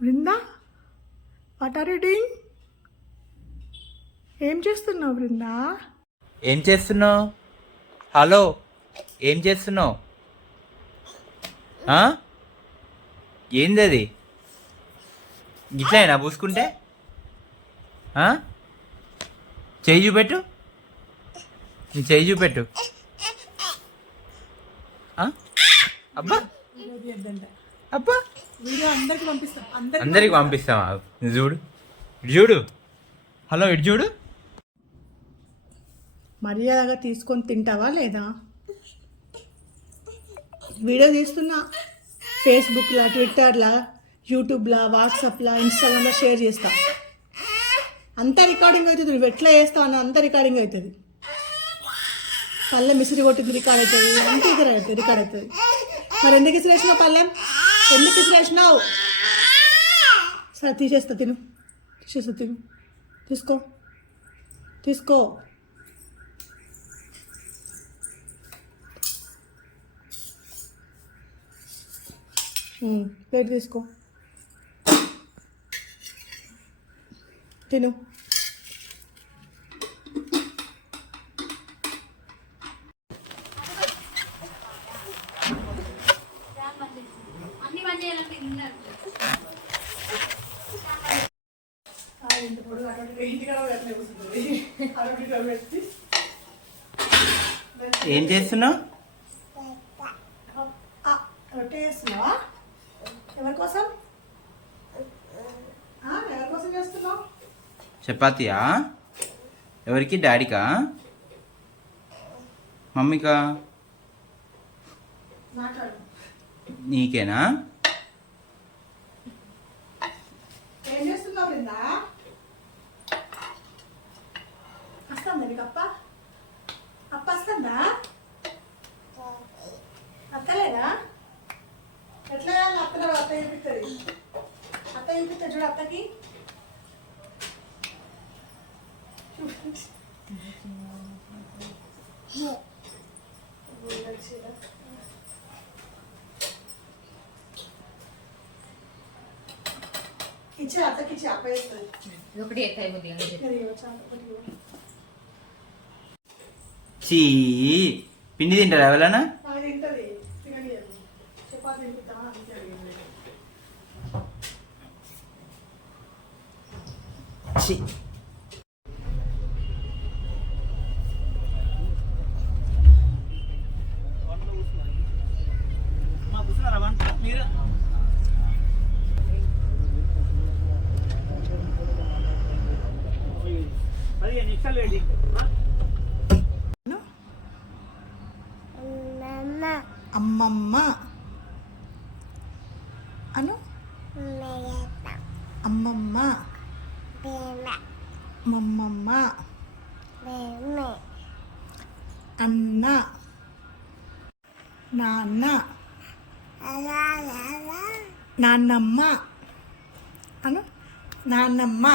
Brinda, what are you doing? ఏం చేస్తున్నావు బృందా? ఏం చేస్తున్నావు? హలో, ఏం చేస్తున్నావు? ఏంది అది? గిట్లయినా పూసుకుంటే చెయ్యి చూపెట్టు, నీ చెయ్యి చూపెట్టు. అబ్బా అబ్బా, వీడియో అందరికి పంపిస్తాం. అందరికి పంపిస్తావా? ఇది చూడు, ఇటు చూడు. హలో, ఇటు చూడు. మర్యాదగా తీసుకొని తింటావా లేదా? వీడియో తీస్తున్నా. ఫేస్బుక్లో, ట్విట్టర్లో, యూట్యూబ్లో, వాట్సాప్లో, ఇన్స్టాగ్రామ్లో షేర్ చేస్తా. అంతా రికార్డింగ్ అవుతుంది. నువ్వు ఎట్లా చేస్తావు అని అంతా రికార్డింగ్ అవుతుంది. పల్లెం మిసిరి కొట్టింది రికార్డ్ అవుతుంది, అంతా రికార్డ్ అవుతుంది. మరి ఎందుకు ఇసిరేసినావు పల్లెం? ఎందుకు ఇసిరేసినావు? సరే తీసేస్తా, తిను. తీసుకో తీసుకో. ప్లేట్ తీసుకో, తిను. ఏం చేస్తున్నావు? రొట్టె చేస్తున్నావా? ఎవరి కోసం చేస్తున్నావు? చపాతీయా? ఎవరికి? డాడీకా? మమ్మీకా? మాట్లాడు. నీకేనా? ఏం చేస్తున్నావు బృందా? వస్తుందా నీకు అప్ప? వస్తుందా? అత్తలేదా? ఎట్లా చేయాలి? అత్త చూపిస్తుంది. అత్త చూపిస్తుంది చూడు. అత్తకి ఇచ్చే, అత్తకి ఇచ్చే. అప్ప చేస్తుంది ఒకటి చీ, పిండి తింటారా ఎవరైనా? తింటది. తినడి చపాతి తింటామా? చీ. అమ్మమ్మ అను. అమ్మమ్మ, మమ్మమ్మ, అన్న, నాన్న, నాన్నమ్మ అను. నాన్నమ్మ,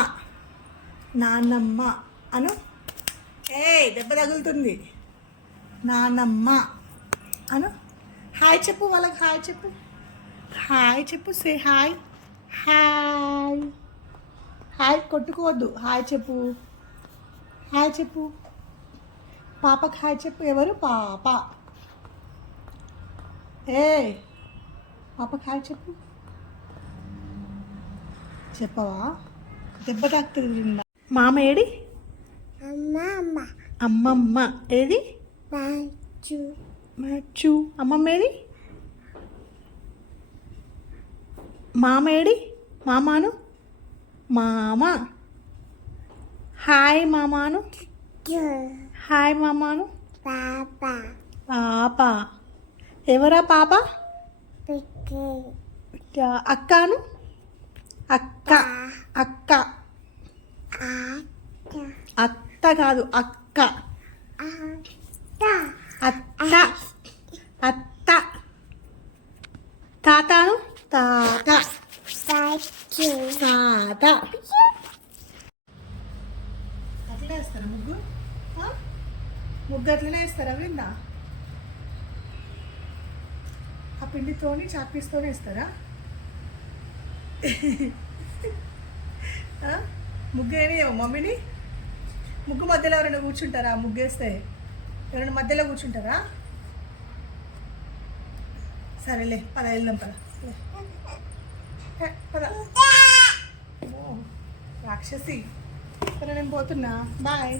నాన్నమ్మ అను. దెబ్బ తగులుతుంది. నాన్నమ్మ అను. హాయ్ చెప్పు వాళ్ళకి. హాయ్ చెప్పు. హాయ్ చెప్పు. Say hi. హాయ్. హాయ్ కొట్టుకోవద్దు. హాయ్ చెప్పు. హాయ్ చెప్పు. పాపకి హాయ్ చెప్పు. ఎవరు? పాప. పాపకి హాయ్ చెప్పు. చెప్పవా? దెబ్బ తాకుతుంది. మామ ఏడి? అమ్మమ్మ ఏది? మచ్చు. అమ్మమ్మ ఏది? మామ ఏడి? మామాను. మామ. హాయ్ మామాను. హాయ్ మామాను. పాప. ఎవరా పాప? అక్కను. అక్క. అక్క. అత్త కాదు, అక్క. అత్త. అత్త. తాతను. తాత. తాత. అట్లనే వేస్తారా ముగ్గు? ముగ్గు అట్లనే వేస్తారా విందా? ఆ పిండితోని చాక్పీస్తోనే వేస్తారా? ముగ్గేనియో మమ్మీని ముగ్గు మధ్యలో ఎవరైనా కూర్చుంటారా? ముగ్గేస్తే ఎవరైనా మధ్యలో కూర్చుంటారా? సరేలే పద వెళ్దాం పద పద. ఓ, రాక్షసి. సరే నేను పోతున్నా, బాయ్.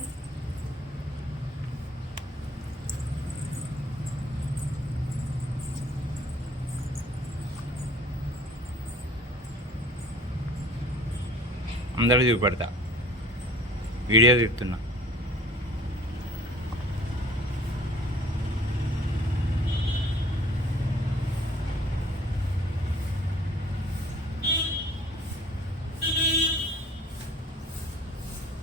అందరూ చూపెడతా, వీడియో తీస్తున్నా.